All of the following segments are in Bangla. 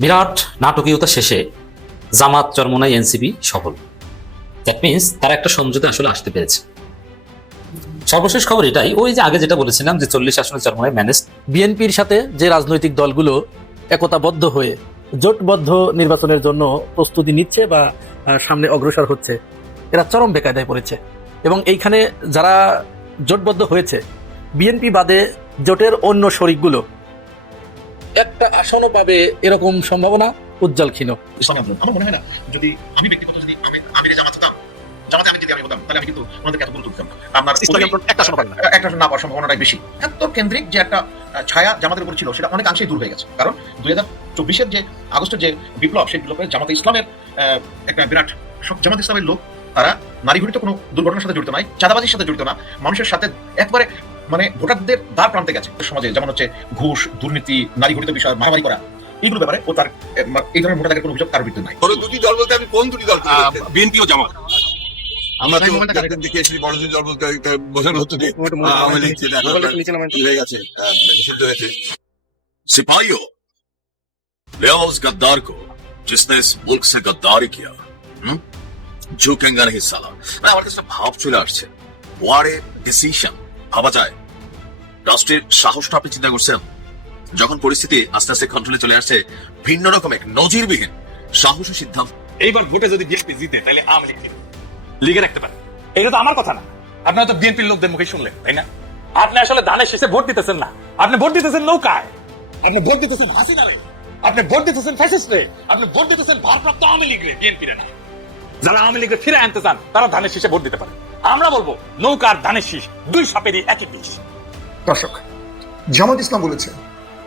বিরাট নাটকীয়তা শেষে জামাত চরমোনাই এনসিপি সফল। দ্যাট মিনস তারা একটা সমঝোতা আসলে আসতে পেরেছে। সর্বশেষ খবর এটাই, ওই যে আগে যেটা বলেছিলাম যে 40 আসনে চরমোনাই ম্যানেজ। বিএনপির সাথে যে রাজনৈতিক দলগুলো একতাবদ্ধ হয়ে জোটবদ্ধ নির্বাচনের জন্য প্রস্তুতি নিচ্ছে বা সামনে অগ্রসর হচ্ছে, এরা চরম বেকায়দায় পড়েছে। এবং এইখানে যারা জোটবদ্ধ হয়েছে, বিএনপি বাদে জোটের অন্য শরিকগুলো একটা আসনও পাবে এরকম সম্ভাবনা উজ্জ্বল ক্ষীণ। ইসলামী আন্দোলন আমার মনে হয় না, যদি আমি ব্যক্তিগত যদি আমি জামাত হতাম, জামাতে আমি যদি আমি হতাম, তাহলে আমি কিন্তু ওনাদেরকে এত গুরুত্ব দিতাম না। আপনার ইসলামী আন্দোলন একটা আসন পাবে না, একটা আসন না পাওয়ার সম্ভাবনাটাই বেশি। এত কেন্দ্রিক যে একটা ছায়া জামাতের উপর ছিল, সেটা অনেকাংশেই দূর হয়ে গেছে। কারণ 2024-এর যে আগস্টের যে বিপ্লব, সেই বিপ্লবে জামাতে ইসলামের একটা বিরাট জামাত ইসলামের লোক, তারা নারী ঘটিত কোনো দুর্ঘটনার সাথে জড়িত নাই, চাঁদাবাজির সাথে জড়িত না, মানুষের সাথে একবারে মানে ভোটারদের দ্বার প্রান্তে গেছে। সমাজে যেমন হচ্ছে ঘুষ, দুর্নীতি, নারী ঘটিত বিষয়, মারামারি করা, এইগুলো ব্যাপারে ও তার এই ধরনের ভোটারের কোনো অভিযোগ কারোর বিরুদ্ধে নাই। দুটি দল বলতে আমি কোন দুটি দল? বিএনপি ও জামাত। আমরা তো ইসলামী এখান থেকে এসে বড় দুটি দল বলতে বোঝানো হচ্ছে যে আওয়ামী লীগ যেটা হয়ে গেছে, নিষিদ্ধ হয়েছে। सिपाहियों, ले आओ उस गद्दार को जिसने इस मुल्क से गद्दारी किया। झुकेंगा नहीं साला। না, আমার কাছে ভাব চলে আসছে, ওয়ারে ডিসিশন ভাবা যায়। রাষ্ট্রের সাহসটা আপনি চিন্তা করছেন? যখন পরিস্থিতি আস্তে আস্তে কন্ট্রোলে চলে আসছে, ভিন্ন রকম এক নজিরবিহীন সাহসী সিদ্ধান্ত। এইবার ভোটে যদি বিএনপি জিতে, তাহলে আওয়ামী লীগ লিগে রাখতে পারে। এটা তো আমার কথা না, আপনারা তো বিএনপির লোকদের মুখে শুনলেন, তাই না? আপনি আসলে ধানের শেষে ভোট দিতেছেন না, আপনি ভোট দিতেছেন নৌকায়, আপনি ভোট দিতেছেন হাসিনারে, আপনি ভোট দিতেছেন ফ্যাসিস্টে, আপনি ভোট দিতেছেন ভারপ্রাপ্ত আওয়ামী লীগরে, বিএনপিরে না। যারা আওয়ামী লীগকে ফিরে আনতে চান, তারা ধানের শীষে ভোট দিতে পারে। আমরা বলবো নৌকার ধানের শীষ দুই সাপেরই একই বিষ। দর্শক, জামাত ইসলাম বলেছে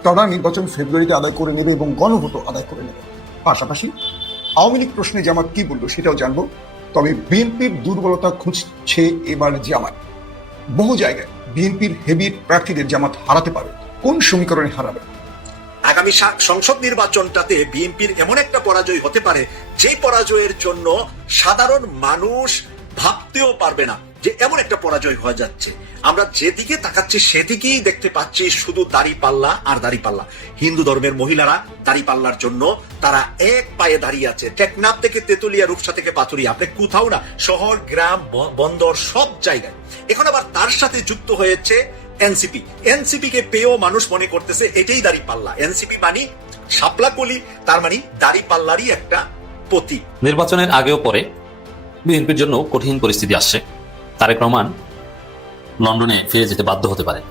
তারা নির্বাচন ফেব্রুয়ারিতে আদায় করে নেবে এবং গণভোটও আদায় করে নেবে। পাশাপাশি আওয়ামী লীগ প্রশ্নে জামাত কি বললো সেটাও জানবো। তবে বিএনপির দুর্বলতা খুঁজছে এবার জামাত। বহু জায়গায় বিএনপির হেভি প্রার্থীদের জামাত হারাতে পারে, কোন সমীকরণে হারাবে? আগামী সংসদ নির্বাচনটাতে বিএনপির এমন একটা পরাজয় হতে পারে, যে পরাজয়ের জন্য সাধারণ মানুষ ভাবতেও পারবে না যে এমন একটা পরাজয় হয়ে যাচ্ছে। আমরা যেদিকে তাকাচ্ছি সেদিকেই দেখতে পাচ্ছি শুধু দাড়িপাল্লা আর দাড়িপাল্লা। হিন্দু ধর্মের মহিলারা দাড়িপাল্লার জন্য তারা এক পায়ে দাঁড়িয়ে আছে, টেকনাফ থেকে তেতুলিয়া, রূপসা থেকে পাথুরিয়া, আপনি কোথাও না, শহর গ্রাম বন্দর সব জায়গায়। এখন আবার তার সাথে যুক্ত হয়েছে এনসিপি। এনসিপি কে পেয়েও মানুষ মনে করতেছে এটাই দাড়িপাল্লা। এনসিপি মানে শাপলা কলি, তার মানে দাড়িপাল্লারই একটা প্রতীক। নির্বাচনের আগেও পরে বিএনপির জন্য কঠিন পরিস্থিতি আসছে। তারেক রহমান লন্ডনে ফিরে যেতে বাধ্য হতে পারে।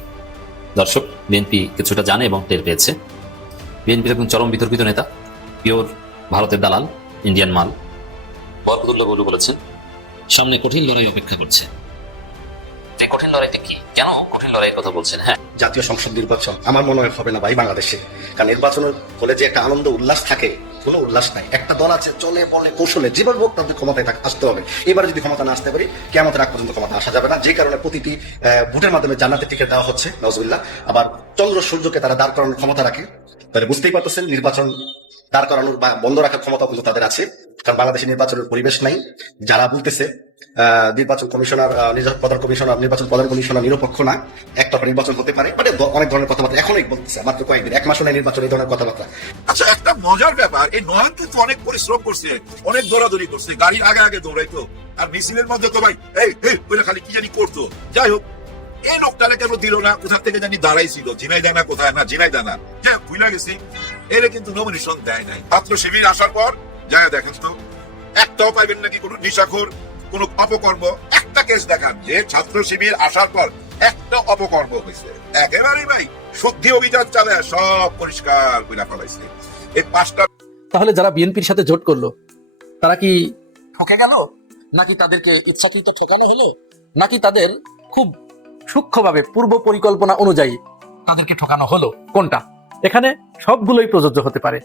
দর্শক, বিএনপি কিছুটা জানে এবং টের পেয়েছে। বিএনপির একজন চরম বিতর্কিত নেতা, পিওর ভারতের দালাল, ইন্ডিয়ান মাল, বরকতুল্লাহ বলু বলেছেন সামনে কঠিন লড়াই অপেক্ষা করছে। এই কঠিন লড়াইতে কি, কেন কঠিন লড়াইয়ের কথা বলছেন? হ্যাঁ, জাতীয় সংসদ নির্বাচন আমার মনে হয় হবে না ভাই বাংলাদেশে। কারণ নির্বাচনের হলে যে একটা আনন্দ উল্লাস থাকে, কোনো উল্লাস নাই। একটা দল আছে চলে বলে কৌশলে যেভাবে হোক তাদের ক্ষমতায় আসতে হবে। এবারে যদি ক্ষমতা না আসতে পারি, কিয়ামতের আগ পর্যন্ত ক্ষমতা আসা যাবে না। যে কারণে প্রতিটি ভোটের মাধ্যমে জান্নাতে টিকিট দেওয়া হচ্ছে, নজরুল্লাহ। আবার চন্দ্র সূর্যকে তারা দাঁড় করানোর ক্ষমতা রাখে। তাহলে বুঝতেই পারতেছেন নির্বাচন দাঁড় করানোর বা বন্ধ রাখার ক্ষমতা কিন্তু তাদের আছে। কারণ বাংলাদেশে নির্বাচনের পরিবেশ নাই। যারা বলতেছে নির্বাচন কমিশনার, নির্বাচন প্রধান কমিশনার নিরপেক্ষ না, একতরফা নির্বাচন হতে পারে, মানে অনেক ধরনের কথাবার্তা এখনই বলতেছে, মাত্র কয়েকদিন, এক মাস হলে নির্বাচন, এই ধরনের কথাবার্তা। আচ্ছা, একটা মজার ব্যাপার, এই নয়ন কিন্তু অনেক পরিশ্রম করছে, অনেক দৌড়াদৌড়ি করছে, গাড়ির আগে আগে দৌড়াইতো, আর মিছিলের মধ্যে তো ভাই খালি কি জানি করতো। যাই হোক, এই লোকটারে কেন দিল না? কোথা থেকে জানি দাঁড়াইছিল, জিনাই দানা কোথায়, না জিনাই দানা, যে ভুলে গেছি। এরা কিন্তু নমিনেশন দেয় নাই। ছাত্র শিবির আসার পর যায় দেখেন তো, একটাও পাইবেন নাকি কোনো নিশাখোর, কোন অপকর্ম? একটা কেস দেখান যে ছাত্র শিবির আসার পর একটা অপকর্ম হয়েছে। একেবারে ভাই শুদ্ধি অভিযান চালায় সব পরিষ্কার করে ফেলাইছে। এই পাঁচটা। তাহলে যারা বিএনপির সাথে জোট করলো, তারা কি ঠকে গেল, নাকি তাদেরকে ইচ্ছাকৃত ঠকানো হলো, নাকি তাদের খুব সূক্ষ্মভাবে পূর্ব পরিকল্পনা অনুযায়ী তাদেরকে ঠকানো হলো? কোনটা? এখানে সবগুলোই প্রযোজ্য হতে পারে।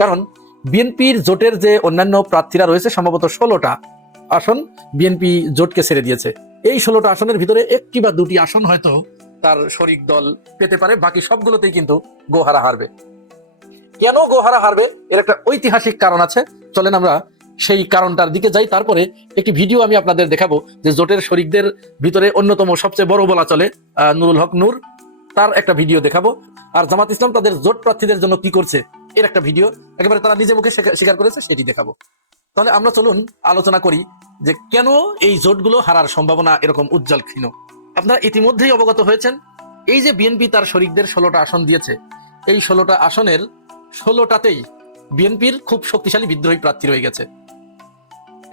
কারণ বিএনপির জোটের যে অন্যান্য প্রার্থীরা রয়েছে, সম্ভবত 16টা আসন বিএনপি জোটকে ছেড়ে দিয়েছে। এই 16টা আসনের ভিতরে একটি বা দুটি আসন হয়তো তার শরিক দল পেতে পারে, বাকি সবগুলোতেই কিন্তু গোহারা হারবে। কেন গোহারা হারবে এর একটা ঐতিহাসিক কারণ আছে। চলেন আমরা সেই কারণটার দিকে যাই। তারপরে একটি ভিডিও আমি আপনাদের দেখাবো যে জোটের শরিকদের ভিতরে অন্যতম সবচেয়ে বড় বলা চলে নুরুল হক নূর, তার একটা ভিডিও দেখাবো। আর জামাত ইসলাম তাদের জোট প্রার্থীদের জন্য কি করছে এর একটা ভিডিও একেবারে তারা নিজে মুখে স্বীকার করেছে, সেটি দেখাবো। তাহলে আমরা চলুন আলোচনা করি যে কেন এই জোটগুলো হারার সম্ভাবনা এরকম উজ্জ্বল ক্ষীণ। আপনারা ইতিমধ্যেই অবগত হয়েছেন, এই যে বিএনপি তার শরিকদের 16টা আসন দিয়েছে, এই 16টা আসনের 16টাতেই বিএনপির খুব শক্তিশালী বিদ্রোহী প্রার্থী রয়ে গেছে।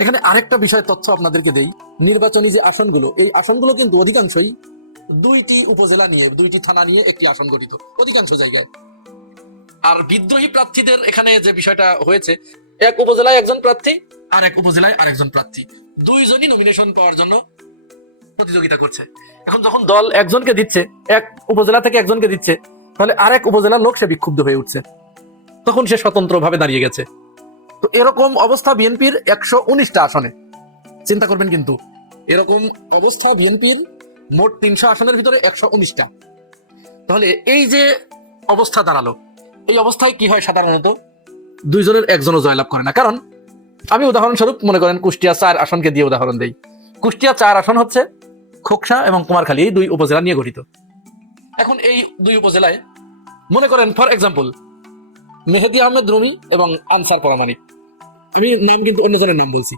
এখানে আরেকটা বিষয় তথ্য আপনাদেরকে দেই, নির্বাচনী যে আসনগুলো, এই আসনগুলো কিন্তু অধিকাংশই 2টি উপজেলা নিয়ে, 2টি থানা নিয়ে একটি আসন গঠিত অধিকাংশ জায়গায়। আর বিদ্রোহী প্রার্থীদের এখানে যে বিষয়টা হয়েছে, এক উপজেলায় একজন প্রার্থী আর এক উপজেলায় আরেকজন প্রার্থী, দুইজনই নমিনেশন পাওয়ার জন্য প্রতিযোগিতা করছে। এখন যখন দল একজনকে দিচ্ছে, এক উপজেলা থেকে একজনকে দিচ্ছে, তাহলে আরেক উপজেলার লোক সে বিক্ষুব্ধ হয়ে উঠছে, তখন সে স্বতন্ত্রভাবে দাঁড়িয়ে গেছে। তো এরকম অবস্থা বিএনপির 119টা আসনে। চিন্তা করবেন কিন্তু, এরকম অবস্থা বিএনপির মোট 300 আসনের ভিতরে 119টা। তাহলে এই যে অবস্থা দাঁড়ালো, এই অবস্থায় কি হয় সাধারণত, দুইজনের একজনও জয়লাভ করে না। কারণ আমি উদাহরণস্বরূপ মনে করেন কুষ্টিয়া 4 আসনকে দিয়ে উদাহরণ দেই। কুষ্টিয়া 4 আসন হচ্ছে খোকসা এবং কুমারখালী, এই 2 উপজেলা নিয়ে গঠিত। এখন এই 2 উপজেলায় মনে করেন ফর এক্সাম্পল মেহেদী আহমেদ রুমি এবং আনসার পরামানিক, আমি নাম কিন্তু অন্যজনের নাম বলছি।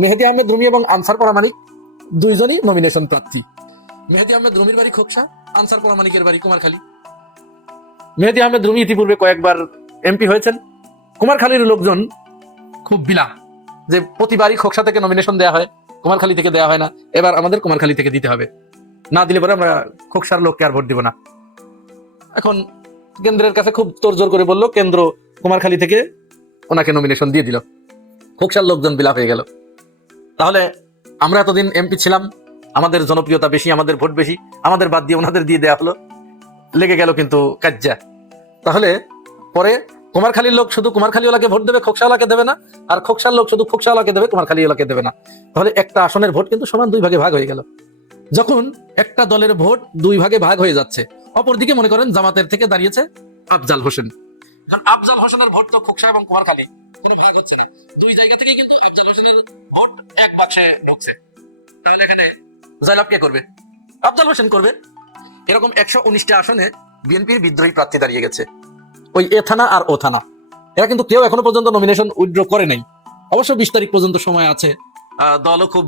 মেহেদী আহমেদ রুমি এবং আনসার পরামানিক দুইজনই নমিনেশন প্রার্থী। মেহেদী আহমেদ রুমির বাড়ি খোকসা, আনসার পরামানিকের বাড়ি কুমারখালী। মেহেদী আহমেদ রুমি ইতিপূর্বে কয়েকবার এমপি হয়েছেন। কুমারখালীর লোকজন খুব বিলা যে প্রতিবারই খোকসা থেকে নমিনেশন দেওয়া হয়, কুমারখালী থেকে দেওয়া হয় না, এবার আমাদের কুমারখালী থেকে দিতে হবে, না দিলে পরে আমরা খোকসার লোককে আর ভোট দিব না। এখন কেন্দ্রের কাছে খুব তোড়জোড় করে বললো, কেন্দ্র কুমারখালী থেকে ওনাকে নমিনেশন দিয়ে দিল, খোকসার লোকজন বিলাপ হয়ে গেল। তাহলে আমরা এতদিন এমপি ছিলাম, আমাদের জনপ্রিয়তা বেশি, আমাদের ভোট বেশি, আমাদের বাদ দিয়ে ওনাদের দিয়ে দেওয়া হলো, লেগে গেল কিন্তু কাজ্জা। তাহলে পরে কুমারখালীর লোক শুধু কুমারখালীওয়ালাকে ভোট দেবে, খোকসাওয়ালাকে দেবে না, আর খোকসার লোক শুধু খোকসাওয়ালাকে দেবে, কুমারখালীওয়ালাকে দেবে না। তাহলে একটা আসনের ভোট কিন্তু সমান 2 ভাগে ভাগ হয়ে গেল। যখন একটা দলের ভোট 2 ভাগে ভাগ হয়ে যাচ্ছে, অপরদিকে মনে করেন জামাতের থেকে দাঁড়িয়েছে আফজাল হোসেন। কারণ আফজাল হোসেনের ভোট তো খোকসা এবং কুমারখালী কোনো ভাগ হচ্ছে না, 2 জায়গা থেকে কিন্তু আফজাল হোসেনের ভোট এক বাক্সে ঢুকছে। তাহলে এখানে জয়লাভ কে করবে? আফজাল হোসেন করবে। এরকম 119টা আসনে বিএনপির বিদ্রোহী প্রার্থী দাঁড়িয়ে গেছে, ওই এ থানা আর ও থানা। এরা কিন্তু কেউ এখনো পর্যন্ত নমিনেশন উইথড্র করে নাই। অবশ্য 20 তারিখ পর্যন্ত সময় আছে, দলও খুব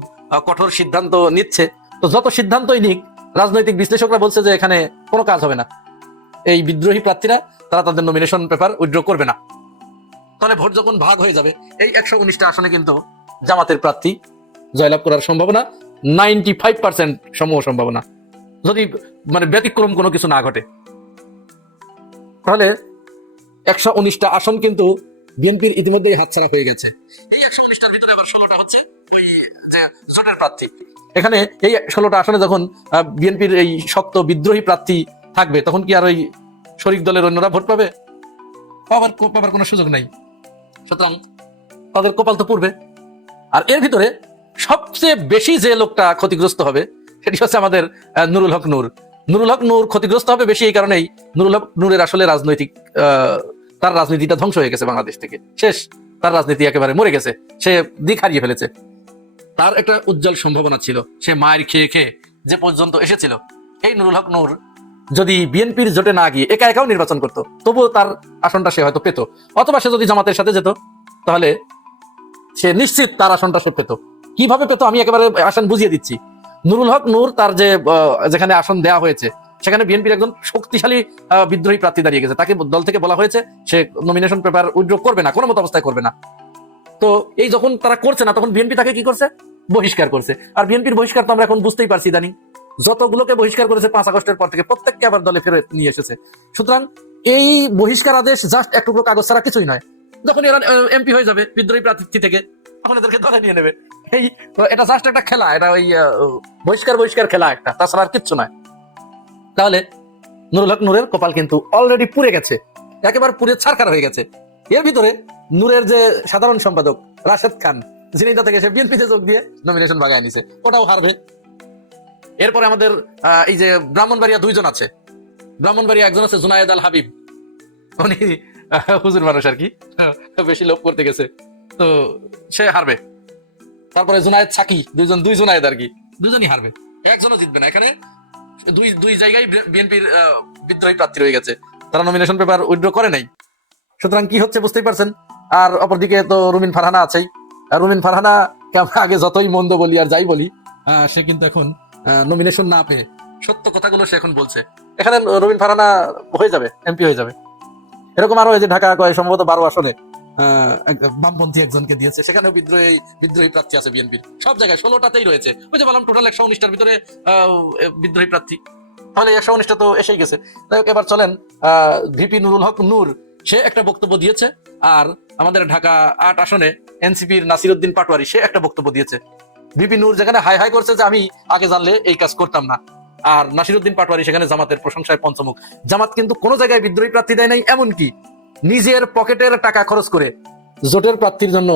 কঠোর সিদ্ধান্ত নিচ্ছে। তো যত সিদ্ধান্তই নিক, রাজনৈতিক বিশ্লেষকরা বলছে যে এখানে কোনো কাজ হবে না, এই বিদ্রোহী প্রার্থীরা তারা তাদের নমিনেশন পেপার উইথড্র করবে না। তাহলে ভোট যখন ভাগ হয়ে যাবে, এই 119টা আসনে কিন্তু জামাতের প্রার্থী জয়লাভ করার সম্ভাবনা 95% সমূহ সম্ভাবনা, যদি মানে ব্যতিক্রম কোনো কিছু না ঘটে। তাহলে 119টা আসন কিন্তু বিএনপির ইতিমধ্যেই হাতছাড়া হয়ে গেছে। এই 119টার ভিতরে আবার 16টা হচ্ছে ওই যে জোটের প্রার্থী। এখানে এই 16টা আসনে যখন বিএনপির এই শক্ত বিদ্রোহী প্রার্থী থাকবে, তখন কি আর ওই শরিক দলের অন্যরা ভোট পাবে? পাবার কোনো সুযোগ নাই। সুতরাং তাদের কপাল তো পূর্বে। আর এর ভিতরে সবচেয়ে বেশি যে লোকটা ক্ষতিগ্রস্ত হবে সেটি হচ্ছে আমাদের নুরুল হক নূর। নুরুল হক নূর ক্ষতিগ্রস্ত হবে বেশি এই কারণেই, নুরুল হক নূরের আসলে রাজনৈতিক তার রাজনীতিটা ধ্বংস হয়ে গেছে, বাংলাদেশ থেকে শেষ, তার রাজনীতি একেবারে মরে গেছে, সে দিক হারিয়ে ফেলেছে। তার একটা উজ্জ্বল সম্ভাবনা ছিল, সে মায়ের খেয়ে খেয়ে যে পর্যন্ত এসেছিল। এই নুরুল হক নূর যদি বিএনপির জোটে না গিয়ে একা একাও নির্বাচন করতো, তবুও তার আসনটা সে হয়তো পেত, অথবা সে যদি জামাতের সাথে যেত তাহলে সে নিশ্চিত তার আসনটা সে পেত। কিভাবে পেত আমি একেবারে আসন বুঝিয়ে দিচ্ছি। নুরুল হক নূর তার যে যেখানে আসন দেওয়া হয়েছে, সেখানে বিএনপির একজন শক্তিশালী বিদ্রোহী প্রার্থী দাঁড়িয়ে গেছে, তাকে দল থেকে বলা হয়েছে সে নমিনেশন পেপার উইথড্র করবে না, কোনো মতো অবস্থায় করবে না। তো এই যখন তারা করছে না, তখন বিএনপি তাকে কি করছে? বহিষ্কার করছে। আর বিএনপির বহিষ্কার তো আমরা এখন বুঝতেই পারছি, ইদানিং যতগুলোকে বহিষ্কার করেছে 5 আগস্টের পর থেকে প্রত্যেককে আবার দলে ফেরত নিয়ে এসেছে। সুতরাং এই বহিষ্কার আদেশ জাস্ট এক টুকরো কাগজ ছাড়া কিছুই নয়। যখন এরা এমপি হয়ে যাবে বিদ্রোহী প্রার্থী থেকে, তখন এদেরকে দলে নিয়ে নেবে। এটা জাস্ট একটা খেলা, এটা ওই বহিষ্কার খেলা একটা, তাছাড়া আর কিচ্ছু নয়। তাহলে নুরুল হক নূরের কপাল কিন্তু অলরেডি পুড়ে গেছে, একেবারে পুড়ে ছারখার হয়ে গেছে। এর ভিতরে নূরের যে সাধারণ সম্পাদক রাশেদ খান, ঝিনাইদহ থেকে সে বিএনপিতে যোগ দিয়ে নমিনেশন বাগায় নিছে, ওটাও হারবে। এরপরে আমাদের এই যে ব্রাহ্মণবাড়িয়া 2 জন আছে, ব্রাহ্মণবাড়িয়া একজন আছে জুনায়েদ আল হাবিব, উনি হুজুর মানুষ আর কি, বেশি লোভ করতে গেছে, তো সে হারবে। তারপরে জুনায়েদ সাকি, 2 জুনায়েদ আর কি, 2জনই হারবে, একজনও জিতবে না। এখানে দুই জায়গায় বিএনপির বিদ্রোহী প্রার্থী রয়ে গেছে, তারা নমিনেশন পেপার উইথড্র করে নাই। সুতরাং কি হচ্ছে বুঝতেই পারছেন। আর অপরদিকে তো রুমিন ফারহানা আছেই। আর রুমিন ফারহানা কে আমরা আগে যতই মন্দ বলি আর যাই বলি, সে কিন্তু এখন নমিনেশন না পেয়ে সত্য কথাগুলো সে এখন বলছে। এখানে রুমিন ফারহানা হয়ে যাবে, এমপি হয়ে যাবে। এরকম আরো এই যে ঢাকা সম্ভবত 12 আসনে বামপন্থী একজনকে দিয়েছে, সেখানেও বিদ্রোহী প্রার্থী আছে বিএনপির। সব জায়গায় 16টাতেই রয়েছে। ওই যে বললাম টোটাল 119টার ভিতরে বিদ্রোহী প্রার্থী, তাহলে 119টা তো এসেই গেছে। যাই হোক, এবার চলেন ভিপি নুরুল হক নূর, সে একটা বক্তব্য দিয়েছে। আর আমাদের ঢাকা 8 আসনে এনসিপির নাসিরউদ্দিন পাটোয়ারি, সে একটা বক্তব্য দিয়েছে। ভিপি নূর যেখানে হাই হাই করছে যে আমি আগে জানলে এই কাজ করতাম না, আর নাসিরউদ্দিন পাটোয়ারি সেখানে জামাতের প্রশংসায় পঞ্চমুখ। জামাত কিন্তু কোনো জায়গায় বিদ্রোহী প্রার্থী দেয় নাই, এমনকি নিজের পকেটের টাকা খরচ করে জোটের প্রার্থীর জন্য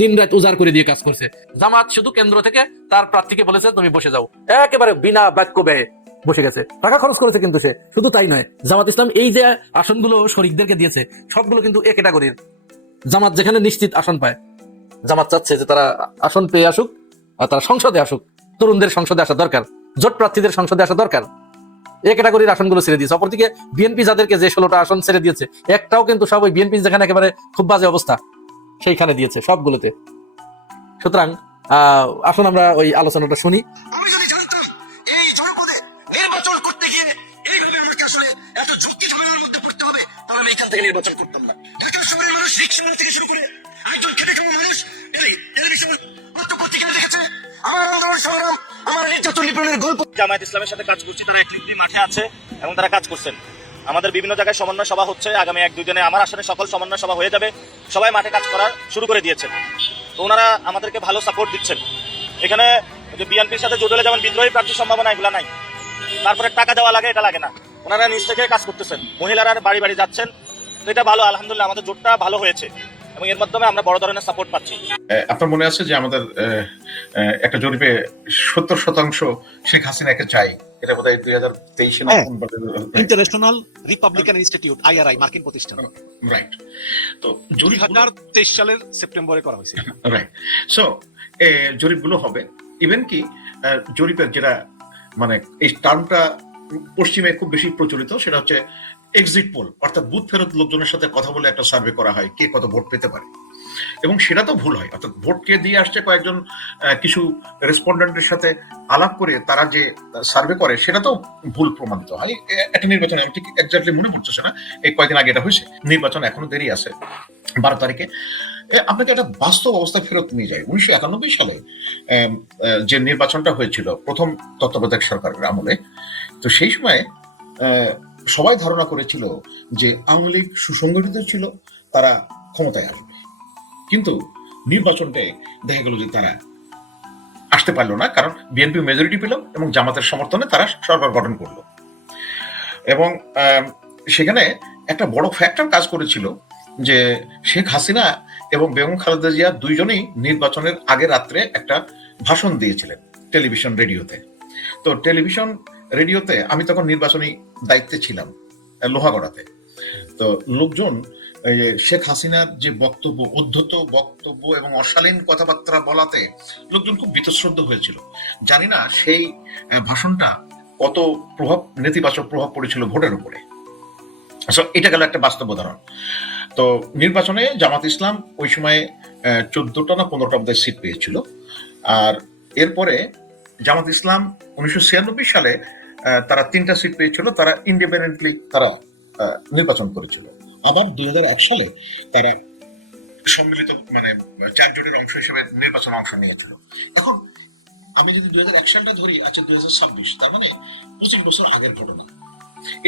দিন রাত উজাড় করে দিয়ে কাজ করছে। জামাত শুধু কেন্দ্র থেকে তার প্রার্থীকে বলেছে তুমি বসে যাও, একেবারে বিনা বাক্য ব্যয়ে বসে গেছে, টাকা খরচ করেছে। কিন্তু সে শুধু তাই নয়, জামাত ইসলাম এই যে আসনগুলো শরিকদেরকে দিয়েছে সবগুলো কিন্তু এক ক্যাটাগরির। জামাত যেখানে নিশ্চিত আসন পায়, জামাত চাচ্ছে যে তারা আসন পেয়ে আসুক আর তারা সংসদে আসুক। তরুণদের সংসদে আসা দরকার, জোট প্রার্থীদের সংসদে আসা দরকার। এই ক্যাটাগরির আসনগুলো ছেড়ে দিয়েছে। অপরদিকে বিএনপি যাদেরকে যে 16টা আসন ছেড়ে দিয়েছে, একটাও কিন্তু সব ওই বিএনপি যেখানে একেবারে খুব বাজে অবস্থা সেইখানে দিয়েছে সবগুলোতে। সুতরাং আসুন আমরা ওই আলোচনাটা শুনি। আমি যদি জানতাম এই জনপদে নির্বাচন করতে গিয়ে এইভাবে আমাকে আসলে এত ঝুঁকি ঝামেলার মধ্যে পড়তে হবে, তাহলে আমি এখান থেকে নির্বাচন করতাম না। ঢাকা শহরের মানুষ রিক্সাওয়ালা থেকে শুরু করে একজন খেটে খাওয়া মানুষ টেলিভিশন পত্রিকায় দেখেছে আমার আন্দোলন সংগ্রাম, আমার নির্যাতন নিপীড়নের গল্প। জামায়াত ইসলামের সাথে কাজ করছি, তারা একটি মাঠে আছে এবং তারা কাজ করছেন। আমাদের বিভিন্ন জায়গায় সমন্বয় সভা হচ্ছে, আগামী 1-2 দিনে আমার আসলে সকল সমন্বয় সভা হয়ে যাবে। সবাই মাঠে কাজ করা শুরু করে দিয়েছেন, তো ওনারা আমাদেরকে ভালো সাপোর্ট দিচ্ছেন। এখানে যে বিএনপির সাথে জোট হলে যেমন বিদ্রোহী প্রার্থীর সম্ভাবনা এগুলো নাই, তারপরে টাকা দেওয়া লাগে এটা লাগে না, ওনারা নিজ থেকে কাজ করতেছেন, মহিলারা বাড়ি বাড়ি যাচ্ছেন, তো এটা ভালো। আলহামদুলিল্লাহ আমাদের জোটটা ভালো হয়েছে এবং এর মাধ্যমে আমরা বড় ধরনের সাপোর্ট পাচ্ছি। আপনার মনে আছে যে আমাদের একটা জরিপে 70% শেখ হাসিনাকে চাই, এটা বোধহয় 2023 না ইন্টারন্যাশনাল রিপাবলিকান ইনস্টিটিউট IRI মার্কিন প্রতিষ্ঠান, রাইট। তো জরিপ 2023 সালের সেপ্টেম্বরে করা হয়েছে, রাইট। সো জরিপগুলো হবে ইভেন কি জরিপের যেটা মানে এই টার্মটা পশ্চিমে খুব বেশি প্রচলিত, সেটা হচ্ছে এক্সিট পোল, অর্থাৎ বুথ ফেরত লোকজনের সাথে কথা বলে একটা সার্ভে করা হয় কে কত ভোট পেতে পারে, এবং সেটা তো ভুল হয়। অর্থাৎ ভোট কে দিয়ে আসছে কয়েকজন কিছু রেসপন্ডেন্টের সাথে আলাপ করে তারা যে সার্ভে করে সেটা তো ভুল প্রমাণিত হয়। একটা নির্বাচন আমি ঠিক এক্স্যাক্টলি মনে পড়ছে না, এই কয়েকদিন আগে এটা হয়েছে। নির্বাচন এখনো দেরি আছে, 12 তারিখে। আপনাকে একটা বাস্তব অবস্থা ফেরত নিয়ে যায় 1991 সালে যে নির্বাচনটা হয়েছিল প্রথম তত্ত্বাবধায়ক সরকারের আমলে। তো সেই সময় সবাই ধারণা করেছিল যে আওয়ামী লীগ সুসংগঠিত ছিল, তারা ক্ষমতায় আসবে, কিন্তু নির্বাচনটায় দেখা গেল যে তারা আসতে পারলো না, কারণ বিএনপি মেজরিটি পেল এবং জামাতের সমর্থনে তারা সরকার গঠন করলো। এবং সেখানে একটা বড় ফ্যাক্টর কাজ করেছিল যে শেখ হাসিনা এবং বেগম খালেদা জিয়া দুইজনেই নির্বাচনের আগে রাত্রে একটা ভাষণ দিয়েছিলেন টেলিভিশন রেডিওতে। তো টেলিভিশন রেডিওতে আমি তখন নির্বাচনী দায়িত্বে ছিলাম লোহাগড়াতে। তো লোকজন শেখ হাসিনার যে বক্তব্য, উদ্ধত বক্তব্য এবং অশালীন কথাবার্তা বলাতে লোকজন খুব বীতশ্রদ্ধ হয়েছিল। জানি না সেই ভাষণটা কত নেতিবাচক প্রভাব পড়েছিল ভোটের উপরে। এটা গেল একটা বাস্তব উদাহরণ। তো নির্বাচনে জামাত ইসলাম ওই সময় 14টা না 15টা বোধহয় সিট পেয়েছিল। আর এরপরে জামাত ইসলাম 1996 সালে তারা 3টা সিট পেয়েছিল, তারা ইন্ডিপেন্ডেন্টলি তারা নির্বাচন করেছিল। আবার 2001 সালে তারা সম্মিলিত মানে 4 জোটের অংশ হিসেবে নির্বাচনে অংশ নিয়েছিল। এখন আমি যদি 2001 সালটা ধরি, আচ্ছা 2026, তার মানে 25 বছর আগের ঘটনা।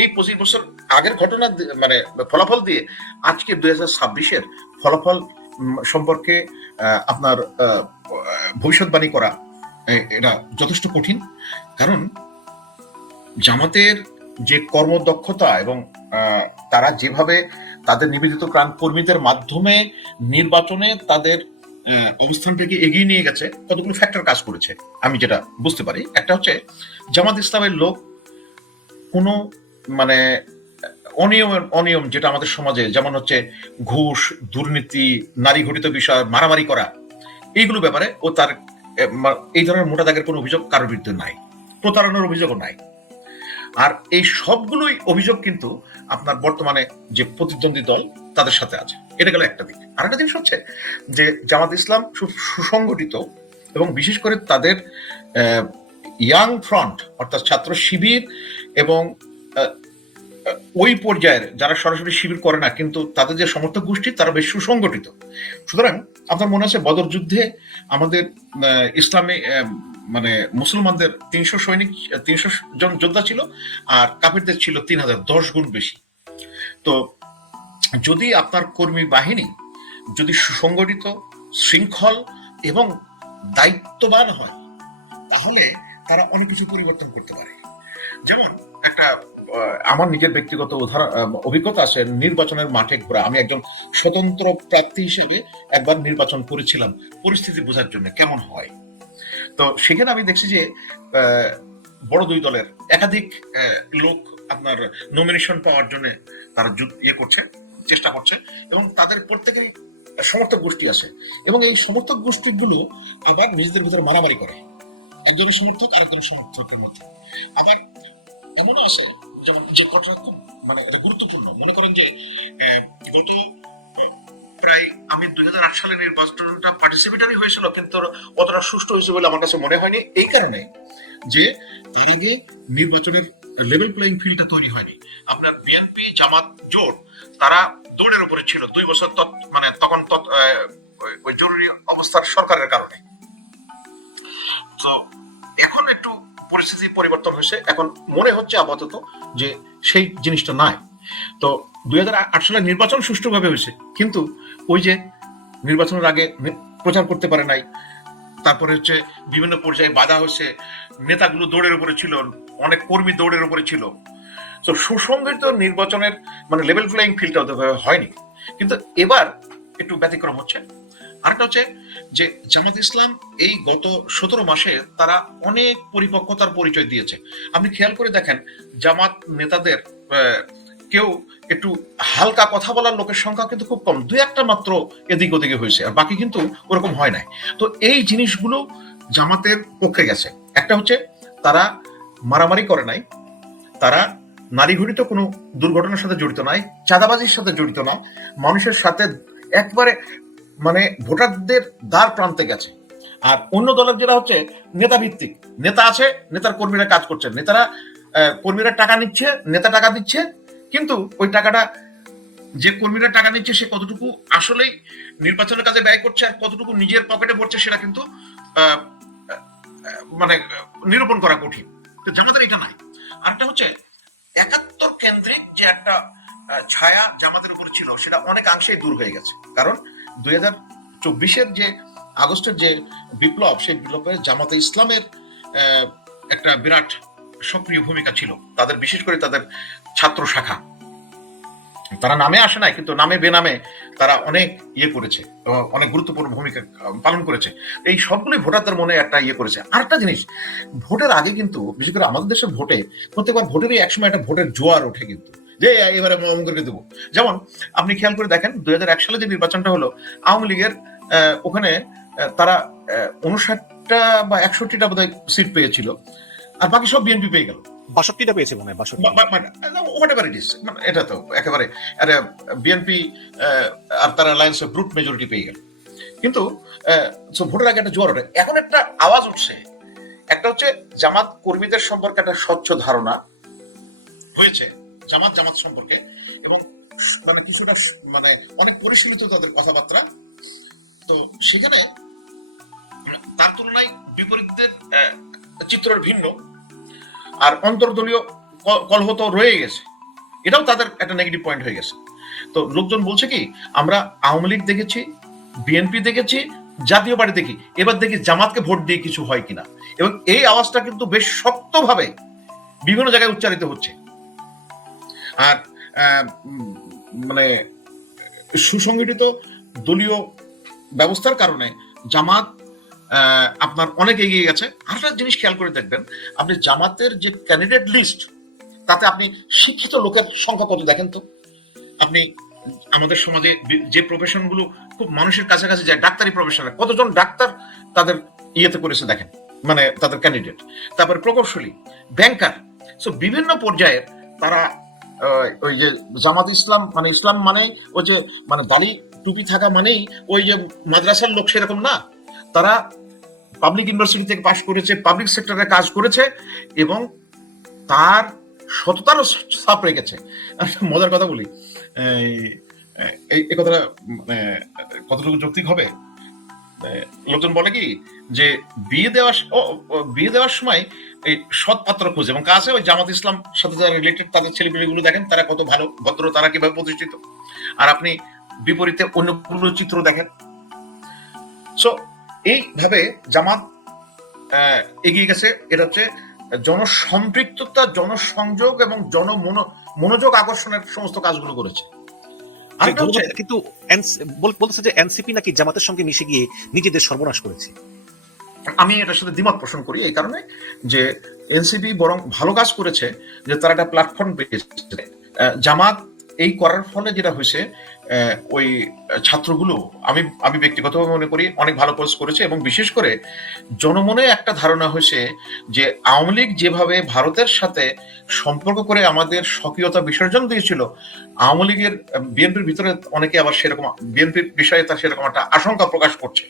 এই 25 বছর আগের ঘটনা মানে ফলাফল দিয়ে আজকে 2026-এর ফলাফল সম্পর্কে আপনার ভবিষ্যৎবাণী করা এটা যথেষ্ট কঠিন। কারণ জামাতের যে কর্মদক্ষতা এবং তারা যেভাবে তাদের নিবেদিত প্রাণ কর্মীদের মাধ্যমে নির্বাচনে তাদের অবস্থানটাকে এগিয়ে নিয়ে গেছে, কতগুলো ফ্যাক্টর কাজ করেছে আমি যেটা বুঝতে পারি। একটা হচ্ছে জামাত ইসলামের লোক কোনো মানে অনিয়ম যেটা আমাদের সমাজে যেমন হচ্ছে ঘুষ, দুর্নীতি, নারী ঘটিত বিষয়, মারামারি করা, এইগুলো ব্যাপারে ও তার এই ধরনের মোটা দাগের কোনো অভিযোগ কারোর বিরুদ্ধে নাই, প্রতারণার অভিযোগও নাই। আর এই সবগুলোই অভিযোগ কিন্তু আপনার বর্তমানে যে প্রতিদ্বন্দ্বী দল তাদের সাথে আছে। এটা গেল একটা দিক। আর একটা জিনিস হচ্ছে যে জামাত ইসলাম সুসংগঠিত এবং বিশেষ করে তাদের ইয়াং ফ্রন্ট অর্থাৎ ছাত্র শিবির এবং ওই পর্যায়ের যারা সরাসরি শিবির করে না কিন্তু তাদের যে সমর্থক গোষ্ঠী তারা বেশ সুসংগঠিত। সুতরাং আপনার মনে আছে বদর যুদ্ধে আমাদের ইসলামী মানে মুসলমানদের 300 জন যোদ্ধা ছিল আর কাফিরদের ছিল 3000, 10 গুণ বেশি। তো যদি আপনার কর্মী বাহিনী যদি সুসংগঠিত, শৃঙ্খল এবং দায়িত্ববান হয় তাহলে তারা অনেক কিছু পরিবর্তন করতে পারে। যেমন একটা আমার নিজের ব্যক্তিগত অভিজ্ঞতা আছে নির্বাচনের মাঠে ঘোরা। আমি একজন স্বতন্ত্র প্রার্থী হিসেবে একবার নির্বাচন করেছিলাম পরিস্থিতি বোঝার জন্য কেমন হয়। তো সেখানে আমি দেখছি যে বড় দুই দলের একাধিক লোক আপনার নমিনেশন পাওয়ার জন্য তারা চেষ্টা করছে এবং তাদের প্রত্যেকেরই সমর্থক গোষ্ঠী আছে এবং এই সমর্থক গোষ্ঠীগুলো আবার নিজেদের ভিতরে মারামারি করে, একজনের সমর্থক আরেকজন সমর্থকের মধ্যে। আবার এমনও আছে যেমন যে ঘটনা খুব মানে এটা গুরুত্বপূর্ণ, মনে করেন যে গত প্রায় আমি 2008 সালের নির্বাচনটা পার্টিসিপেটরি হয়েছিল কিন্তু অতটা সুষ্ঠু হয়েছে বলে আমার কাছে মনে হয়নি, এই কারণে যে এর আগে নির্বাচনের লেভেল প্লেইং ফিল্ডটা তৈরি হয়নি। আপনার বিএনপি জামাত জোট তারা দৌড়ের উপরে ছিল 2 বছর মানে তখন ওই জরুরি অবস্থার সরকারের কারণে। তো এখন একটু পরিস্থিতি পরিবর্তন হয়েছে, এখন মনে হচ্ছে আপাতত যে সেই জিনিসটা নাই। তো 2008 সালের নির্বাচন সুষ্ঠুভাবে হয়েছে কিন্তু ওই যে নির্বাচনের আগে প্রচার করতে পারে নাই, তারপরে হচ্ছে বিভিন্ন পর্যায়ে বাধা হয়েছে, নেতাগুলো দৌড়ের উপরে ছিল, অনেক কর্মী দৌড়ের উপরে ছিল। তো সুসংগঠিত নির্বাচনের মানে লেভেল প্লেইং ফিল্ডটা হয়নি, কিন্তু এবার একটু ব্যতিক্রম হচ্ছে। আরেকটা হচ্ছে যে জামাত ইসলাম এই গত 17 মাসে তারা অনেক পরিপক্কতার পরিচয় দিয়েছে। আপনি খেয়াল করে দেখেন জামাত নেতাদের কেউ একটু হালকা কথা বলার লোকের সংখ্যা কিন্তু খুব কম, 2-1টা মাত্র এদিক ওদিকে হয়েছে, আর বাকি কিন্তু ওরকম হয় নাই। তো এই জিনিসগুলো জামাতের পক্ষে গেছে। একটা হচ্ছে তারা মারামারি করে নাই, তারা নারী ঘটিত কোনো দুর্ঘটনার সাথে জড়িত নাই, চাঁদাবাজির সাথে জড়িত না, মানুষের সাথে একবারে মানে ভোটারদের দ্বার প্রান্তে গেছে। আর অন্য দলের যেটা হচ্ছে নেতা ভিত্তিক, নেতা আছে, নেতার কর্মীরা কাজ করছে, কর্মীরা টাকা নিচ্ছে, নেতা টাকা দিচ্ছে, কিন্তু ওই টাকাটা যে কর্মীরা টাকা নিচ্ছে সে কতটুকু আসলেই নির্বাচনের কাজে ব্যয় করছে আর কতটুকু নিজের পকেটে পড়ছে সেটা কিন্তু মানে নিরূপণ করা কঠিন। তো জামাতের এটা নাই। আরেকটা হচ্ছে 71 কেন্দ্রিক যে একটা ছায়া জামাতের উপরে ছিল সেটা অনেকাংশেই দূর হয়ে গেছে, কারণ 2024-এর যে আগস্টের যে বিপ্লব, সেই বিপ্লবে জামাতে ইসলামের একটা বিরাট সক্রিয় ভূমিকা ছিল। তাদের বিশেষ করে তাদের ছাত্র শাখা, তারা নামে আসে নাই কিন্তু নামে বেনামে তারা অনেক করেছে, অনেক গুরুত্বপূর্ণ ভূমিকা পালন করেছে। এই সবগুলোই ভোটারদের মনে একটা করেছে। আরেকটা জিনিস, ভোটের আগে কিন্তু বিশেষ করে আমাদের দেশের ভোটে প্রত্যেকবার ভোটেরই একসময় একটা ভোটের জোয়ার ওঠে কিন্তু, যে এবারে অমুককে দেবো। যেমন আপনি খেয়াল করে দেখেন 2001 সালে যে নির্বাচনটা হলো, আওয়ামী লীগের ওখানে তারা 59টা বা 61টা বোধহয় সিট পেয়েছিল, আর বাকি সব বিএনপি পেয়ে গেল। 62টা পেয়েছে মনে হয়, 62 এটা তো একেবারে বিএনপি আর তার অ্যালায়েন্স ব্রুট মেজরিটি পেয়ে গেল। কিন্তু ভোটের আগে একটা জোয়ার ওঠে। এখন একটা আওয়াজ উঠছে, একটা হচ্ছে জামাত কর্মীদের সম্পর্কে একটা স্বচ্ছ ধারণা হয়েছে জামাত সম্পর্কে, এবং মানে কিছুটা মানে অনেক পরিশীলিত তাদের কথাবার্তা। তো সেখানে তার তুলনায় বিপরীতদের চিত্রের ভিন্ন, আর অন্তর্দলীয় কলহ তো রয়ে গেছে, এটাও তাদের একটা নেগেটিভ পয়েন্ট হয়ে গেছে। তো লোকজন বলছে কি, আমরা আওয়ামী লীগ দেখেছি, বিএনপি দেখেছি, জাতীয় পার্টি দেখি, এবার দেখি জামাতকে ভোট দিয়ে কিছু হয় কিনা। এবং এই আওয়াজটা কিন্তু বেশ শক্তভাবে বিভিন্ন জায়গায় উচ্চারিত হচ্ছে। আর মানে সুসংগঠিত দলীয় ব্যবস্থার কারণে জামাত আপনার অনেক এগিয়ে গেছে। আরেকটা জিনিস খেয়াল করে দেখবেন, আপনি জামাতের যে ক্যান্ডিডেট লিস্ট তাতে আপনি শিক্ষিত লোকের সংখ্যা কত দেখেন তো। আপনি আমাদের সমাজে যে প্রফেশনগুলো খুব মানুষের কাছাকাছি যায়, ডাক্তারি প্রফেশনে কতজন ডাক্তার তাদের করেছে দেখেন, মানে তাদের ক্যান্ডিডেট। তারপরে প্রকৌশলী, ব্যাংকার, সো বিভিন্ন পর্যায়ের তারা ওই যে জামাত ইসলাম মানে ইসলাম মানে ওই যে মানে দাড়ি টুপি থাকা মানেই ওই যে মাদ্রাসার লোক সেরকম না। তারা পাবলিক ইউনিভার্সিটি থেকে পাশ করেছে, পাবলিক সেক্টরে কাজ করেছে এবং তার সততারও ছাপ রেখেছে। মজার কথা বলি, এই কথাটা মানে কতটুকু যৌক্তিক হবে, লোকজন বলে কি যে বিয়ে দেওয়ার সময় এই সৎ পাত্র খোঁজে এবং কাছে ওই জামাত ইসলাম সাথে যারা রিলেটেড তাদের ছেলেপিলেগুলো দেখেন তারা কত ভালো ভদ্র, তারা কিভাবে প্রতিষ্ঠিত, আর আপনি বিপরীতে অন্য কোনো চিত্র দেখেন। সো এইভাবে জামাত এগিয়ে গেছে। এটা হচ্ছে জনসম্পৃক্ততা, জনসংযোগ এবং মনোযোগ আকর্ষণের সমস্ত কাজগুলো করেছে। কিন্তু বলতেছে যে এনসিপি নাকি জামাতের সঙ্গে মিশে গিয়ে নিজেদের সর্বনাশ করেছে। আমি এটার সাথে দ্বিমত পোষণ করি এই কারণে যে এনসিপি বরং ভালো কাজ করেছে যে তারা একটা প্ল্যাটফর্ম পেয়েছে। জামাত এই করার ফলে যেটা হয়েছে, ওই ছাত্রগুলো আমি ব্যক্তিগতভাবে মনে করি অনেক ভালো কাজ করেছে এবং বিশেষ করে জনমনে একটা ধারণা হয়েছে যে আওয়ামী লীগ যেভাবে ভারতের সাথে সম্পর্ক করে আমাদের স্বকীয়তা বিসর্জন দিয়েছিল, আওয়ামী লীগের বিএনপির ভিতরে অনেকে আবার সেরকম বিএনপির বিষয়ে তার সেরকম একটা আশঙ্কা প্রকাশ করছে।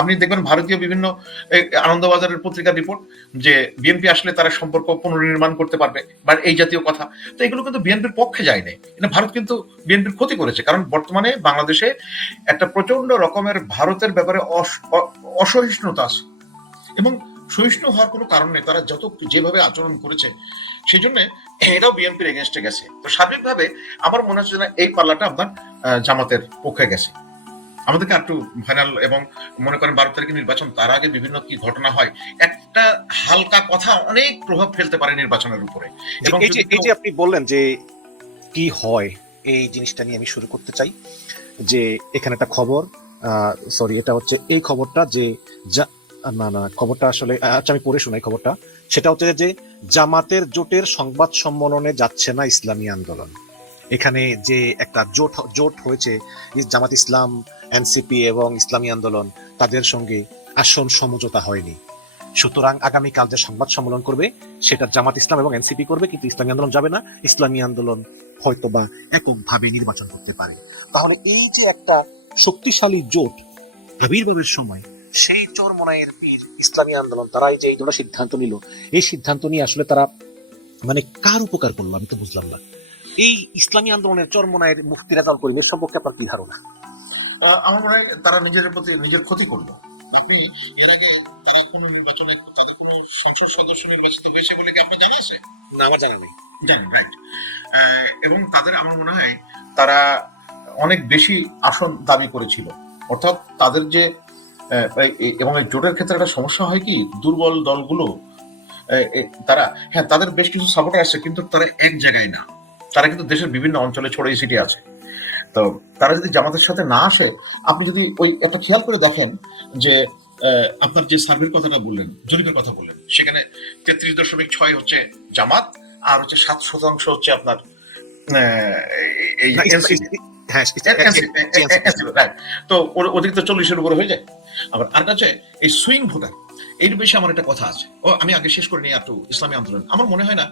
আপনি দেখবেন ভারতীয় বিভিন্ন আনন্দবাজারের পত্রিকার রিপোর্ট যে বিএনপি আসলে তারা সম্পর্ক পুনর্নির্মাণ করতে পারবে বা এই জাতীয় কথা। তো এগুলো কিন্তু বিএনপির পক্ষে যায়নি, এটা ভারত কিন্তু বিএনপির ক্ষতি করেছে। কারণ বর্তমানে বাংলাদেশে একটা প্রচন্ড রকমের ভারতের ব্যাপারে অসহিষ্ণুতা আছে এবং সহিষ্ণু হওয়ার কোনো কারণ নেই। তারা যেভাবে আচরণ করেছে সেই জন্য এটাও বিএনপির এগেনস্টে গেছে। তো সার্বিকভাবে আমার মনে হচ্ছে না এই পাল্লাটা আপনার জামাতের পক্ষে গেছে। আমাদেরকে একটু ফাইনাল এবং মনে করেন 12 তারিখে নির্বাচন, তার আগে বিভিন্ন কি ঘটনা হয়, একটা হালকা কথা অনেক প্রভাব ফেলতে পারে নির্বাচনের উপরে। এবং এই যে আপনি বললেন যে কি হয়, এই জিনিসটা নিয়ে আমি শুরু করতে চাই। যে এখানে একটা খবর, সরি এটা হচ্ছে এই খবরটা যে না খবরটা আসলে আচ্ছা আমি পড়ে শোনাই খবরটা। সেটা হচ্ছে যে জামাতের জোটের সংবাদ সম্মেলনে যাচ্ছে না ইসলামী আন্দোলন। এখানে যে একটা জোট হয়েছে জামাত ইসলাম, এনসিপি এবং ইসলামী আন্দোলন, তাদের সঙ্গে আসন সমঝোতা হয়নি। সুতরাং আগামীকাল যে সংবাদ সম্মেলন করবে সেটা জামাত ইসলাম এবং এনসিপি করবে, কিন্তু ইসলামী আন্দোলন যাবে না। ইসলামী আন্দোলন হয়তোবা এককভাবে নির্বাচন করতে পারে। তাহলে এই যে একটা শক্তিশালী জোট আবির্ভাবের সময় সেই চোরমোনাইয়ের পীর ইসলামী আন্দোলন, তারা এই যে এই ধরনের সিদ্ধান্ত নিল, এই সিদ্ধান্ত নিয়ে আসলে তারা মানে কার উপকার করলো আমি তো বুঝলাম না। এই ইসলামী আন্দোলনের চরমোনাইয়ের মুফতি রেজাউল করিম এর সম্পর্কে আপনার কি ধারণা? আমার মনে হয় তারা নিজের প্রতি নিজের ক্ষতি করলো। আপনি এর আগে তারা কোন নির্বাচনে তাদের কোন সংসদ সদস্য নির্বাচিত হয়েছে বলে কি আপনার জানা আছে? না, আমার জানা নেই। রাইট। এবং তাদের আমার মনে হয় তারা অনেক বেশি আসন দাবি করেছিল। অর্থাৎ তাদের যে এবং এই জোটের ক্ষেত্রে একটা সমস্যা হয় কি, দুর্বল দলগুলো তারা হ্যাঁ তাদের বেশ কিছু সাপোর্টার আছে, কিন্তু তারা এক জায়গায় না, তারা কিন্তু দেশের বিভিন্ন অঞ্চলে ছড়িয়ে ছিটিয়ে আছে। তো তারা যদি জামাতের সাথে না আসে, আপনি যদি ওই একটা খেয়াল করে দেখেন যে আপনার যে সার্ভের কথাটা বললেন, জরিপের কথা বললেন, সেখানে 33.6 হচ্ছে জামাত আর হচ্ছে 7% হচ্ছে আপনার এই তো অতিরিক্ত 40-এর উপরে হয়ে যায়। আবার আর কাছে এই সুইং ভোটার, এর বেশি আমার একটা কথা আছে। আমি আগে শেষ করে নিই একটু ইসলামী আন্দোলন। আমার মনে হয় না,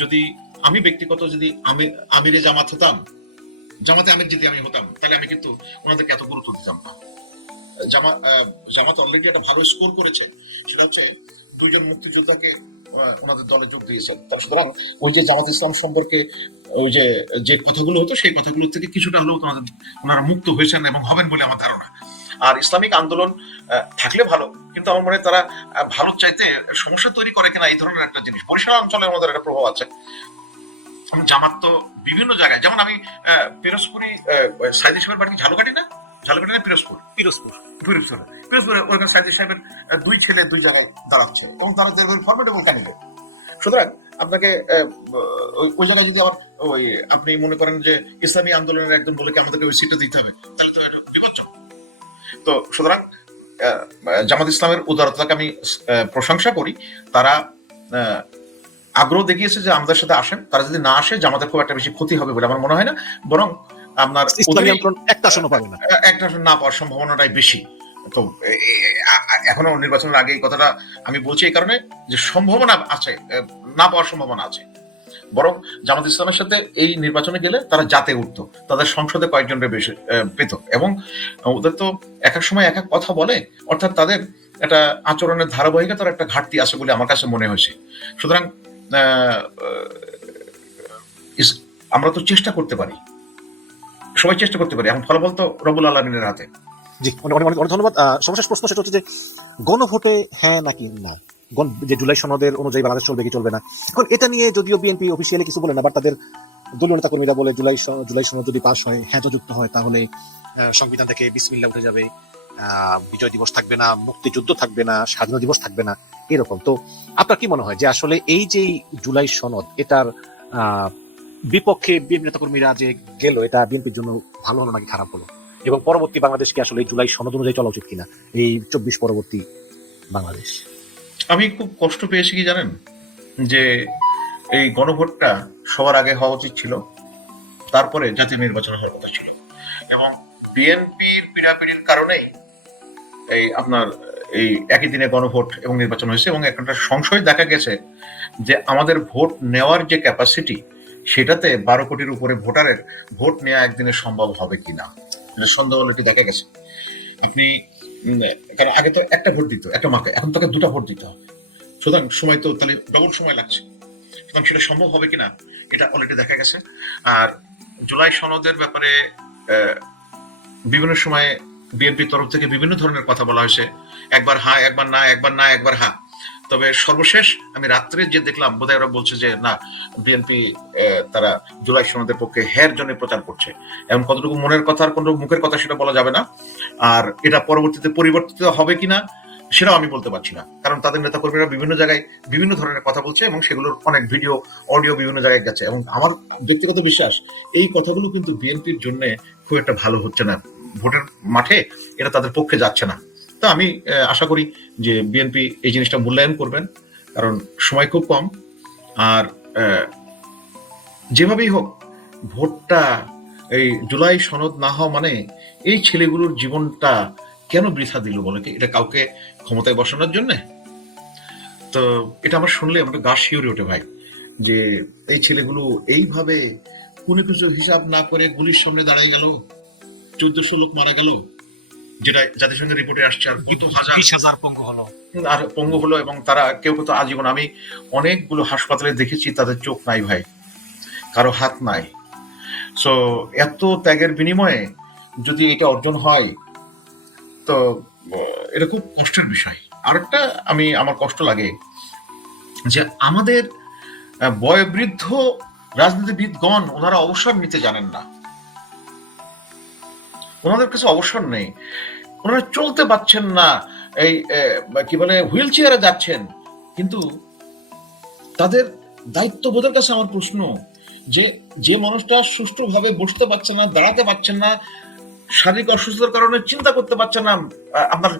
যদি আমি ব্যক্তিগত যদি আমিরে জামাত হতাম, জামাতে আমির যদি আমি হতাম, তাহলে আমি কিন্তু ওনাদেরকে এত গুরুত্ব দিতাম না। জামাত অলরেডি একটা ভালো স্কোর করেছে, সেটা হচ্ছে 2 জন মুক্তিযোদ্ধাকে ওনাদের দলে যোগ দিয়েছেন। সুতরাং ওই যে জামাত ইসলাম সম্পর্কে ওই যে কথাগুলো হতো, সেই কথাগুলো থেকে কিছুটা হলেও ওনারা মুক্ত হয়েছেন এবং হবেন বলে আমার ধারণা। আর ইসলামিক আন্দোলন থাকলে ভালো, কিন্তু আমার মনে হয় তারা ভালো চাইতে সমস্যা তৈরি করে কিনা এই ধরনের একটা জিনিস। বরিশাল অঞ্চলে আমাদের একটা প্রভাব আছে। জামাত তো বিভিন্ন জায়গায়, যেমন আমি পিরোজপুরি সাইদি সাহেবের বাড়ি ঝালকাঠি না পিরোজপুর ওরকম সাইদি সাহেবের 2 ছেলে 2 জায়গায় দাঁড়াচ্ছে এবং তারা ফরমেডেবল ক্যান্ডিডেট। সুতরাং আপনাকে ওই জায়গায় যদি আবার ওই আপনি মনে করেন যে ইসলামী আন্দোলনের একজন বলে কি আমাদেরকে ওই সিটটা দিতে হবে, তাহলে তো এটা বিপজ্জনক। তো সুতরাং জামাত ইসলামের উদারতাকে আমি প্রশংসা করি। তারা আগ্রহ দেখিয়েছে যে আমাদের সাথে আসেন। তারা যদি না আসে, জামাতের খুব একটা বেশি ক্ষতি হবে বলে আমার মনে হয় না, বরং আপনার একটা আসন না পাওয়ার সম্ভাবনাটাই বেশি। তো এখনো নির্বাচনের আগে এই কথাটা আমি বলছি এই কারণে যে সম্ভাবনা আছে, না পাওয়ার সম্ভাবনা আছে। বরং জামাত ইসলামের সাথে এই নির্বাচনে গেলে তারা জাতে উঠতো, তাদের সংসদে কয়েকজনের বেশি পেত, এবং ওদের তো এক এক সময় এক এক কথা বলে, অর্থাৎ তাদের একটা আচরণের ধারাবাহিকতার একটা ঘাটতি আছে বলে আমার কাছে মনে হয়েছে। সুতরাং আমরা তো চেষ্টা করতে পারি, সবাই চেষ্টা করতে পারি, এখন ফলাফল তো রব্বুল আলামিনের হাতে। জি, অনেক অনেক অনেক ধন্যবাদ। সর্বশেষ প্রশ্ন সেটা হচ্ছে যে গণভোটে হ্যাঁ নাকি না, যে জুলাই সনদের অনুযায়ী বাংলাদেশ চলবে কি চলবে না, এখন এটা নিয়ে যদিও বিএনপি অফিসিয়ালি কিছু বলে না, বাট তাদের দলীয় নেতা কর্মীরা বলে জুলাই সনদ যদি পাস হয়, হ্যাঁ যুক্ত হয়, তাহলে সংবিধান থেকে বিসমিল্লাহ উঠে যাবে, বিজয় দিবস থাকবে না, মুক্তিযুদ্ধ থাকবে না, স্বাধীনতা দিবস থাকবে না, এরকম। তো আপনার কি মনে হয় যে আসলে এই যে জুলাই সনদ, এটার বিপক্ষে বিএনপি নেতা কর্মীরা যে গেল, এটা বিএনপির জন্য ভালো হলো নাকি খারাপ হলো, এবং পরবর্তী বাংলাদেশকে আসলে এই জুলাই সনদ অনুযায়ী চলা উচিত কিনা, এই 24 পরবর্তী বাংলাদেশ? আমি খুব কষ্ট পেয়েছি কি জানেন, যে এই গণভোটটা সবার আগে হওয়া উচিত ছিল, তারপরে জাতীয় নির্বাচন হওয়ার কথা ছিল, এবং বিএনপির পীড়াপিড়ির কারণেই এই আপনার এই একই দিনে গণভোট এবং নির্বাচন হয়েছে, এবং একটা সংশয় দেখা গেছে যে আমাদের ভোট নেওয়ার যে ক্যাপাসিটি, সেটাতে 12 কোটির উপরে ভোটারের ভোট নেওয়া একদিনে সম্ভব হবে কিনা, সন্দেহ হলো, এটি দেখা গেছে। আপনি কারণ আগে তো একটা ভোট দিত একটা মাকে, এখন তাকে 2টা ভোট দিতে হবে, সুতরাং সময় তো তাহলে ডবল সময় লাগছে, সুতরাং সেটা সম্ভব হবে কিনা এটা অলরেডি দেখা গেছে। আর জুলাই সনদের ব্যাপারে বিভিন্ন সময়ে বিএনপির তরফ থেকে বিভিন্ন ধরনের কথা বলা হয়েছে, একবার হ্যাঁ, একবার না, একবার না, একবার হ্যাঁ। তবে সর্বশেষ আমি রাত্রে যে দেখলাম, বোধহয় ওরা বলছে যে না, বিএনপি তারা জুলাই সনদের পক্ষে হ্যার জন্য প্রচার করছে, এবং কতটুকু মনের কথা আর কোন মুখের কথা সেটা বলা যাবে না। আর এটা পরবর্তীতে পরিবর্তিত হবে কিনা সেটাও আমি বলতে পারছি না, কারণ তাদের নেতা কর্মীরা বিভিন্ন জায়গায় বিভিন্ন ধরনের কথা বলছে, এবং সেগুলোর অনেক ভিডিও অডিও বিভিন্ন জায়গায় গেছে, এবং আমার ব্যক্তিগত বিশ্বাস এই কথাগুলো কিন্তু বিএনপির জন্য খুব একটা ভালো হচ্ছে না, ভোটের মাঠে এটা তাদের পক্ষে যাচ্ছে না। তো আমি আশা করি যে বিএনপি এই জিনিসটা মূল্যায়ন করবেন, কারণ সময় খুব কম। আর যেভাবেই হোক ভোটটা এই জুলাই সনদ না হওয়া মানে এই ছেলেগুলোর জীবনটা কেন বৃথা দিল বলে কি, এটা কাউকে ক্ষমতায় বসানোর জন্য? তো এটা আমার শুনলে আমার গা শিউরে ওঠে ভাই, যে এই ছেলেগুলো এইভাবে কোনো কিছু হিসাব না করে গুলির সামনে দাঁড়াই গেল, 1400 লোক মারা গেল, যেটা জাতিসংঘের রিপোর্টে আসছে, আর কত হাজার 20,000 পঙ্গু হলো, আর পঙ্গু হলো, এবং তারা কেউ কেউ তো আজীবন। আমি অনেকগুলো হাসপাতালে দেখেছি তাদের চোখ নাই ভাই, কারো হাত নাই। সো এত ত্যাগের বিনিময়ে যদি এটা অর্জন হয়, তো এটা খুব কষ্টের বিষয়। আরেকটা আমার কষ্ট লাগে যে আমাদের বয়োবৃদ্ধ রাজনীতিবিদগণ ওনারা অবসর নিতে জানেন না, ওনাদের কাছে অবসর নেই, ওনারা চলতে পারছেন না, এই কি বলে হুইল চেয়ারে যাচ্ছেন, কিন্তু তাদের দায়িত্ববোধের কাছে আমার প্রশ্ন, যে মানুষটা সুষ্ঠুভাবে বসতে পারছে না, দাঁড়াতে পারছেন না, শারীরিক অসুস্থতার কারণে চিন্তা করতে পারছেন না, আপনার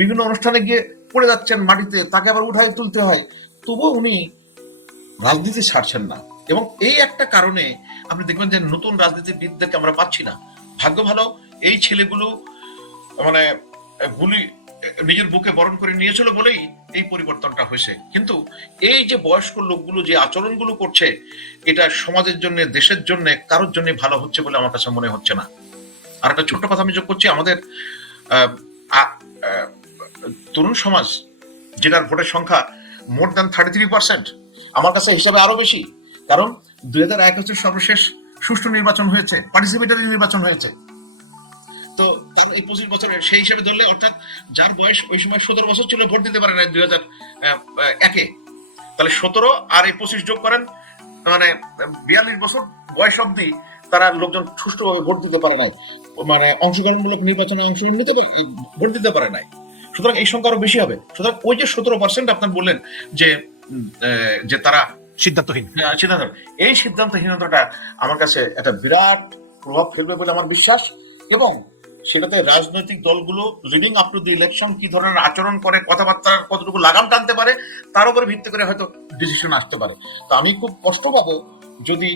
বিভিন্ন অনুষ্ঠানে গিয়ে পড়ে যাচ্ছেন মাটিতে, তাকে আবার উঠায় তুলতে হয়, তবুও উনি রাজনীতি ছাড়ছেন না। এবং এই একটা কারণে আপনি দেখবেন যে নতুন রাজনীতিবিদদেরকে আমরা পাচ্ছি না। ভাগ্য ভালো এই ছেলেগুলো মানে গুলি নিজের বুকে বরণ করে নিয়েছিল বলেই এই পরিবর্তনটা হয়েছে, কিন্তু এই যে বয়স্ক লোকগুলো যে আচরণগুলো করছে, এটা সমাজের জন্য, দেশের জন্য, কারোর জন্য ভালো হচ্ছে বলে আমার কাছে মনে হচ্ছে না। আর একটা ছোট্ট কথা আমি যোগ করছি, আমাদের তরুণ সমাজ, যেটার ভোটের সংখ্যা মোর দ্যান 33%, আমার কাছে হিসাবে আরো বেশি, কারণ 2001 হচ্ছে সর্বশেষ সুষ্ঠু নির্বাচন হয়েছে, পার্টিসিপেটরি নির্বাচন হয়েছে। তো তার এই 25 বছরের সেই হিসেবে ধরলে, অর্থাৎ যার বয়স ওই সময় 17 বছর ছিল, ভোট দিতে পারে না 2001-এ, তাহলে 17 আর এই 25 যোগ করেন, মানে 42 বছর বয়স অব্দি তারা লোকজন সুষ্ঠুভাবে ভোট দিতে পারে নাই, মানে অংশগ্রহণমূলক নির্বাচনে অংশগ্রহণ নিতে ভোট দিতে পারে নাই। সুতরাং এই সংখ্যা আরো বেশি হবে। সুতরাং ওই যে 17% আপনার বললেন যে তারা সিদ্ধান্তহীন, এই সিদ্ধান্তহীনতাটা আমার কাছে একটা বিরাট প্রভাব ফেলবে বলে আমার বিশ্বাস, এবং সেটাতে রাজনৈতিক দলগুলো leading up to the election কি ধরনের আচরণ করে, কথাবার্তা কতটুকু লাগাম টানতে পারে, তার উপরে ভিত্তি করে হয়তো ডিসিশন আসতে পারে। তো আমি খুব কষ্ট পাবো যদি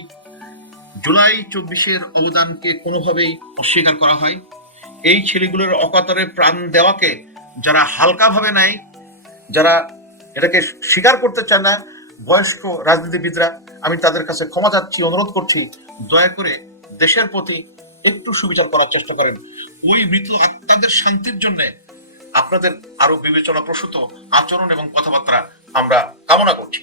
জুলাই 24-এর অবদানকে কোনোভাবেই অস্বীকার করা হয়। এই ছেলেগুলোর অকাতরে প্রাণ দেওয়াকে যারা হালকা ভাবে নেয়, যারা এটাকে স্বীকার করতে চায় না, বয়স্ক রাজনীতিবিদরা, আমি তাদের কাছে ক্ষমা চাচ্ছি, অনুরোধ করছি, দয়া করে দেশের প্রতি একটু সুবিচার করার চেষ্টা করেন। ওই মৃত আত্মাদের শান্তির জন্য আপনাদের আরো বিবেচনা প্রসূত আচরণ এবং কথাবার্তা আমরা কামনা করছি।